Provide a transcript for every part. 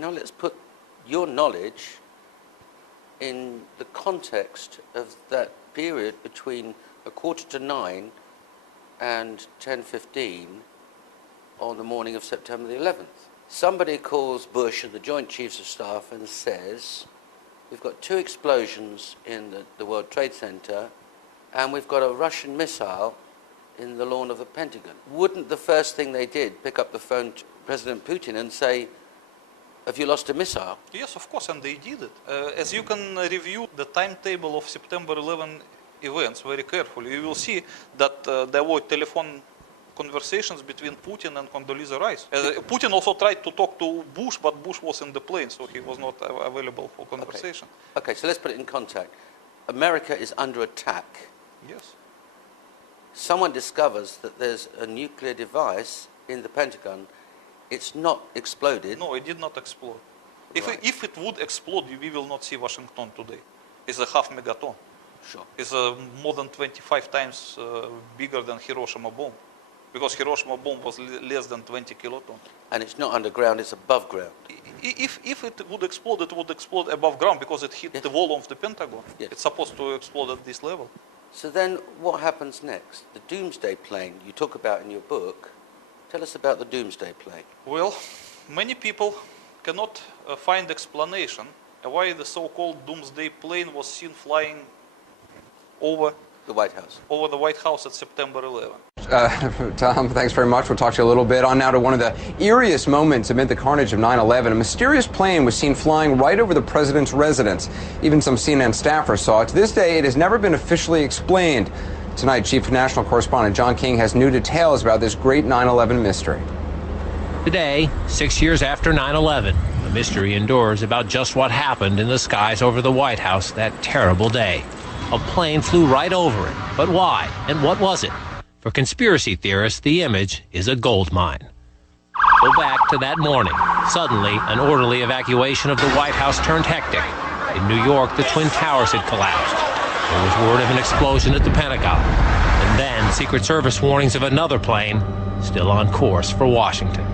Now let's put your knowledge in the context of that period between 9:15 and 10:15 on the morning of September the 11th. Somebody calls Bush and the Joint Chiefs of Staff and says, we've got 2 explosions in the World Trade Center and we've got a Russian missile in the lawn of the Pentagon. Wouldn't the first thing they did pick up the phone to President Putin and say, have you lost a missile? Yes, of course, and they did it. As you can review the timetable of September 11 events very carefully, you will see that there were telephone conversations between Putin and Condoleezza Rice. Putin also tried to talk to Bush, but Bush was in the plane, so he was not available for conversation. Okay, so let's put it in context. America is under attack. Yes. Someone discovers that there's a nuclear device in the Pentagon. It's not exploded. No, it did not explode. Right. If it would explode, we will not see Washington today. It's a half megaton. Sure. It's more than 25 times bigger than Hiroshima bomb, because Hiroshima bomb was less than 20 kilotons. And it's not underground, it's above ground. If it would explode above ground because it hit the wall of the Pentagon. Yes. It's supposed to explode at this level. So then what happens next? The doomsday plane you talk about in your book. Tell us about the doomsday plane. Well, many people cannot find explanation why the so-called doomsday plane was seen flying over the White House. Over the White House at September 11. Tom, thanks very much. We'll talk to you a little bit on now to one of the eeriest moments amid the carnage of 9/11. A mysterious plane was seen flying right over the president's residence. Even some CNN staffers saw it. To this day, it has never been officially explained. Tonight, Chief National Correspondent John King has new details about this great 9/11 mystery. Today, 6 years after 9/11, the mystery endures about just what happened in the skies over the White House that terrible day. A plane flew right over it. But why? And what was it? For conspiracy theorists, the image is a gold mine. Go back to that morning. Suddenly, an orderly evacuation of the White House turned hectic. In New York, the Twin Towers had collapsed. There was word of an explosion at the Pentagon. And then Secret Service warnings of another plane still on course for Washington.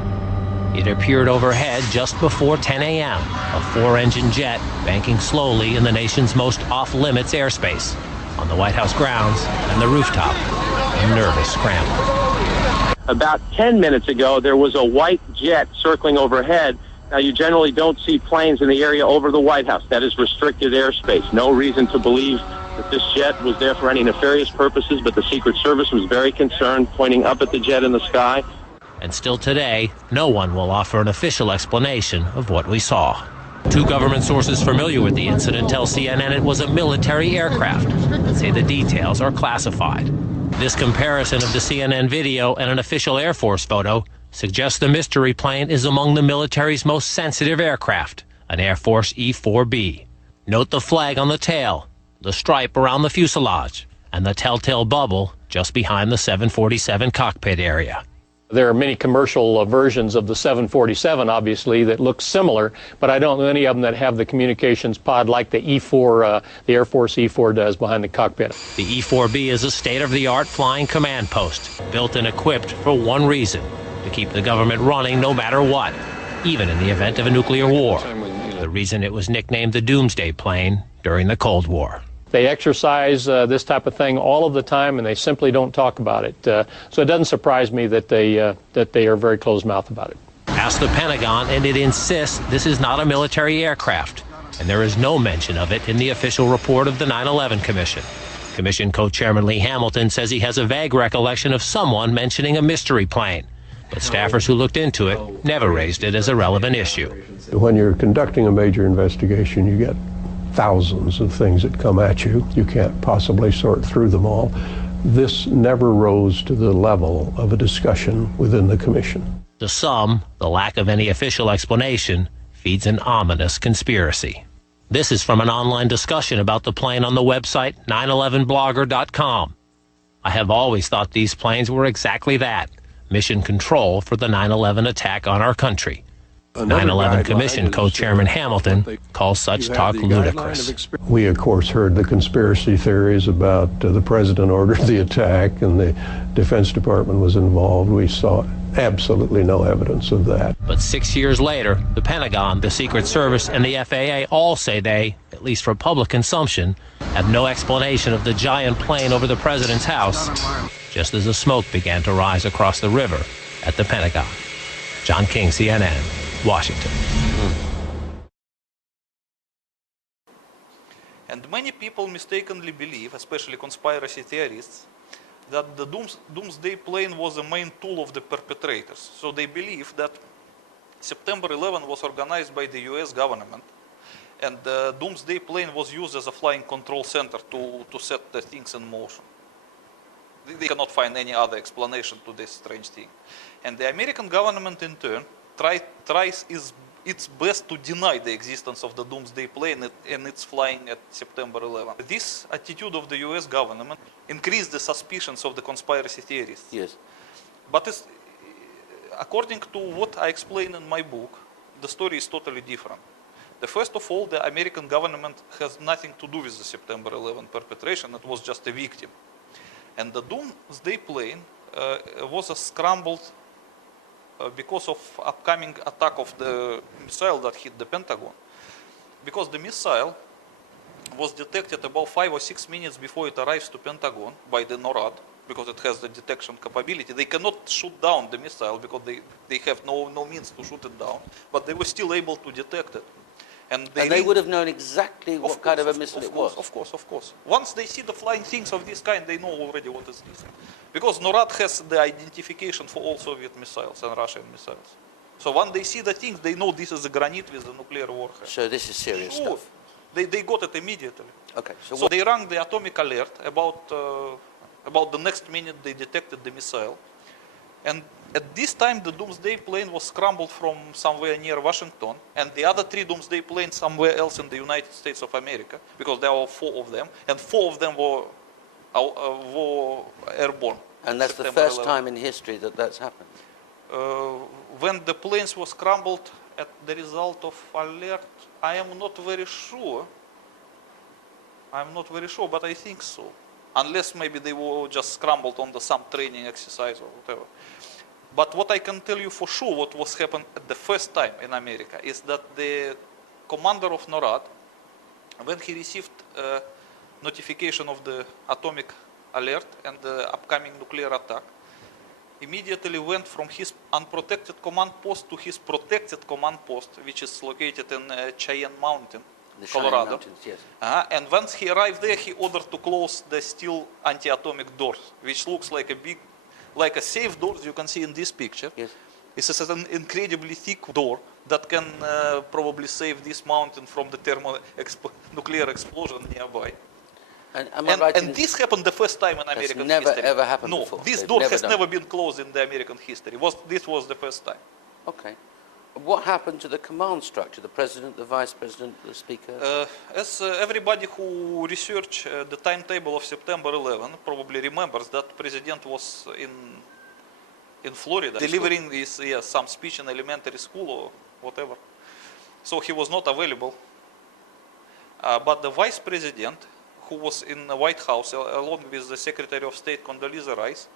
It appeared overhead just before 10 a.m., a 4-engine jet banking slowly in the nation's most off-limits airspace, on the White House grounds and the rooftop, a nervous scramble. About 10 minutes ago, there was a white jet circling overhead. Now, you generally don't see planes in the area over the White House. That is restricted airspace. No reason to believe that this jet was there for any nefarious purposes, but the Secret Service was very concerned, pointing up at the jet in the sky. And still today, no one will offer an official explanation of what we saw. 2 government sources familiar with the incident tell CNN it was a military aircraft, but say the details are classified. This comparison of the CNN video and an official Air Force photo suggests the mystery plane is among the military's most sensitive aircraft, an Air Force E-4B. Note the flag on the tail, the stripe around the fuselage, and the telltale bubble just behind the 747 cockpit area. There are many commercial versions of the 747, obviously, that look similar, but I don't know any of them that have the communications pod like the E-4, the Air Force E-4 does behind the cockpit. The E-4B is a state-of-the-art flying command post, built and equipped for one reason, to keep the government running no matter what, even in the event of a nuclear war. The reason it was nicknamed the Doomsday Plane during the Cold War. They exercise this type of thing all of the time, and they simply don't talk about it. So it doesn't surprise me that they are very closed-mouthed about it. Ask the Pentagon, and it insists this is not a military aircraft, and there is no mention of it in the official report of the 9/11 Commission. Commission co-chairman Lee Hamilton says he has a vague recollection of someone mentioning a mystery plane, but staffers who looked into it never raised it as a relevant issue. When you're conducting a major investigation, you get thousands of things that come at you. You can't possibly sort through them all. This never rose to the level of a discussion within the commission. To some, the lack of any official explanation feeds an ominous conspiracy. This is from an online discussion about the plane on the website 911blogger.com. I have always thought these planes were exactly that, mission control for the 9/11 attack on our country. 9/11 Commission co-chairman Hamilton calls such talk ludicrous. We, of course, heard the conspiracy theories about the president ordered the attack and the Defense Department was involved. We saw absolutely no evidence of that. But 6 years later, the Pentagon, the Secret Service, and the FAA all say they, at least for public consumption, have no explanation of the giant plane over the president's house, just as the smoke began to rise across the river at the Pentagon. John King, CNN, Washington. And many people mistakenly believe, especially conspiracy theorists, that the doomsday plane was the main tool of the perpetrators. So they believe that September 11 was organized by the US government, and the doomsday plane was used as a flying control center to set the things in motion. They cannot find any other explanation to this strange thing. And the American government, in turn, tries its best to deny the existence of the doomsday plane and its flying at September 11. This attitude of the US government increased the suspicions of the conspiracy theorists. Yes. But according to what I explain in my book, the story is totally different. First of all, the American government has nothing to do with the September 11 perpetration. It was just a victim. And the doomsday plane was scrambled because of upcoming attack of the missile that hit the Pentagon. Because the missile was detected about 5 or 6 minutes before it arrives to Pentagon by the NORAD, because it has the detection capability. They cannot shoot down the missile because they have no means to shoot it down, but they were still able to detect it. And they would have known exactly what kind of a missile it was. Of course. Once they see the flying things of this kind, they know already what is this. Because NORAD has the identification for all Soviet missiles and Russian missiles. So when they see the things, they know this is a granite with a nuclear warhead. So this is serious stuff. They got it immediately. Okay. So they rang the atomic alert about the next minute they detected the missile. And at this time, the doomsday plane was scrambled from somewhere near Washington, and the other 3 doomsday planes somewhere else in the United States of America, because there were 4 of them, and 4 of them were airborne. And that's the first time in history that that's happened. When the planes were scrambled at the result of alert, I am not very sure. But I think so. Unless maybe they were just scrambled on some training exercise or whatever. But what I can tell you for sure, what was happened at the first time in America, is that the commander of NORAD, when he received notification of the atomic alert and the upcoming nuclear attack, immediately went from his unprotected command post to his protected command post, which is located in Cheyenne Mountain, Colorado. Mountains, yes. And once he arrived there, he ordered to close the steel anti-atomic doors, which looks like a safe door, as you can see in this picture. Yes. This is an incredibly thick door that can probably save this mountain from the nuclear explosion nearby. And am I right and this happened the first time in American history. Never ever happened before. No, this They've door never has done never been closed in the American history. This was the first time. Okay. What happened to the command structure? The president, the vice president, the speaker? As everybody who researched the timetable of September 11 probably remembers, that president was in Florida delivering some speech in elementary school or whatever. So he was not available. But the vice president, who was in the White House along with the Secretary of State Condoleezza Rice,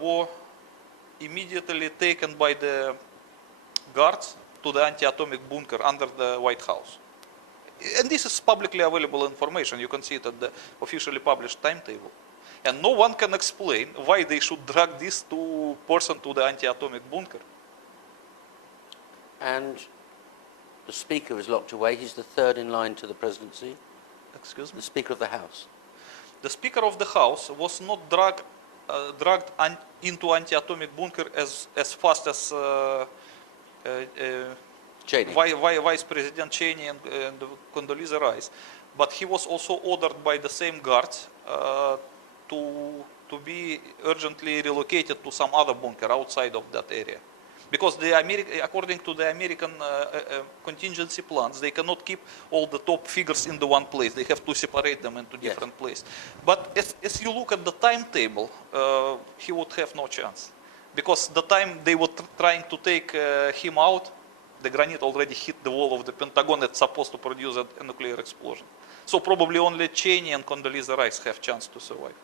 were immediately taken by the guards to the anti-atomic bunker under the White House. And this is publicly available information. You can see it at the officially published timetable. And no one can explain why they should drag this person to the anti-atomic bunker. And the speaker is locked away. He's the third in line to the presidency. Excuse me? The Speaker of the House. The Speaker of the House was not dragged into anti-atomic bunker as fast as Cheney. Vice President Cheney and Condoleezza Rice. But he was also ordered by the same guards to be urgently relocated to some other bunker outside of that area. Because according to the American contingency plans, they cannot keep all the top figures in the one place. They have to separate them into different places. But as you look at the timetable, he would have no chance. Because the time they were trying to take him out, the granite already hit the wall of the Pentagon. It's supposed to produce a nuclear explosion. So probably only Cheney and Condoleezza Rice have chance to survive.